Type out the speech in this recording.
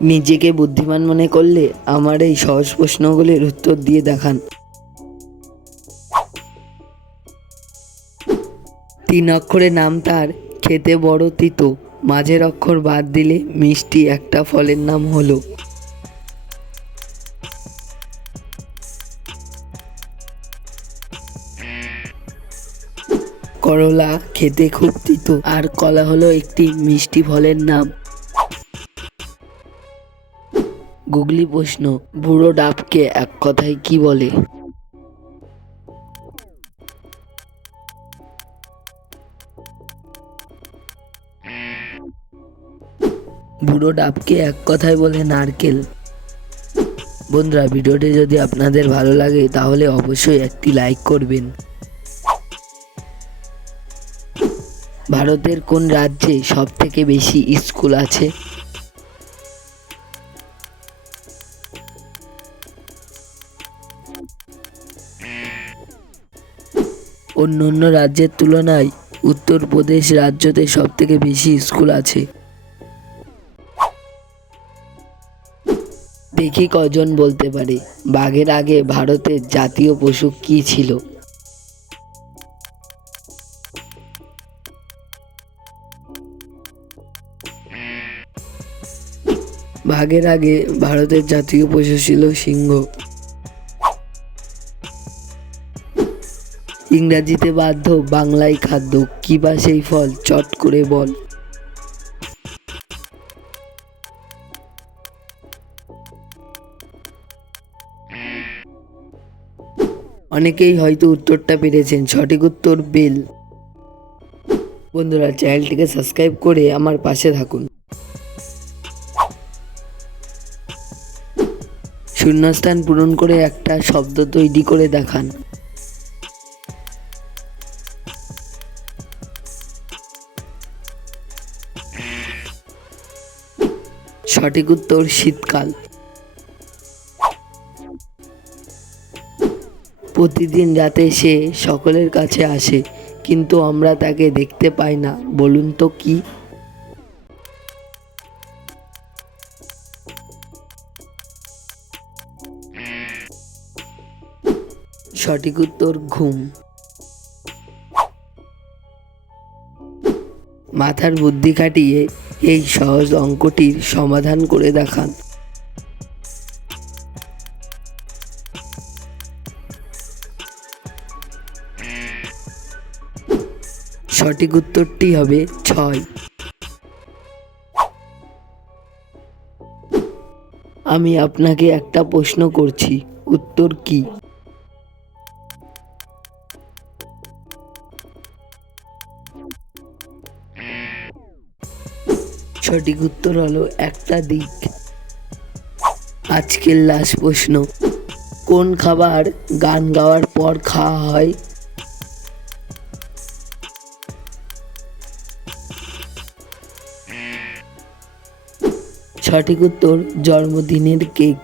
নিজেকে বুদ্ধিমান মনে করলে আমার এই সহজ প্রশ্নগুলির উত্তর দিয়ে দেখান। 3 অক্ষরের নাম তার, খেতে বড় তিতো, মাঝের অক্ষর বাদ দিলে মিষ্টি একটা ফলের নাম হলো। করলা খেতে খুব তিতো, আর কলা হলো একটি মিষ্টি ফলের নাম। গুগলি প্রশ্ন, বুড়ো ডাবকে এক কথায় কি বলে? বুড়ো ডাবকে এক কথায় বলে নারকেল। বন্ধুরা, ভিডিওটি যদি আপনাদের ভালো লাগে তাহলে অবশ্যই একটি লাইক করবেন। ভারতের কোন রাজ্যে সব থেকে বেশি স্কুল আছে? অন্যান্য রাজ্যের তুলনায় উত্তরপ্রদেশ রাজ্যতে সব থেকে বেশি স্কুল আছে। দেখি কজন বলতে পারে বাঘের আগে ভারতের জাতীয় পশু কি ছিল? বাঘের আগে ভারতের জাতীয় পশু ছিল সিংহ। ইংরাজিতে বাধ্য, বাংলায় খাদ্য, কি বা সেই ফল, চট করে বল। অনেকেই হয়তো উত্তরটা পেরেছেন, সঠিক উত্তর বেল। বন্ধুরা, চ্যানেলটিকে সাবস্ক্রাইব করে আমার পাশে থাকুন। শূন্যস্থান পূরণ করে একটা শব্দ তৈরি করে দেখান। সঠিক উত্তর শীতকাল। প্রতিদিন রাতে সে সকলের কাছে আসে, কিন্তু আমরা তাকে দেখতে পাই না, বলুন তো কি? সঠিক উত্তর ঘুম। মাথার বুদ্ধি খাটিয়ে এই সহজ অঙ্কটির সমাধান করে দেখান। সঠিক উত্তরটি হবে 6। আমি আপনাকে একটা প্রশ্ন করছি, উত্তর কি? সঠিক উত্তর হলো একটা দিক। আজকের লাস্ট প্রশ্ন, কোন খাবার গান গাওয়ার পর খাওয়া হয়? সঠিক উত্তর জন্মদিনের কেক।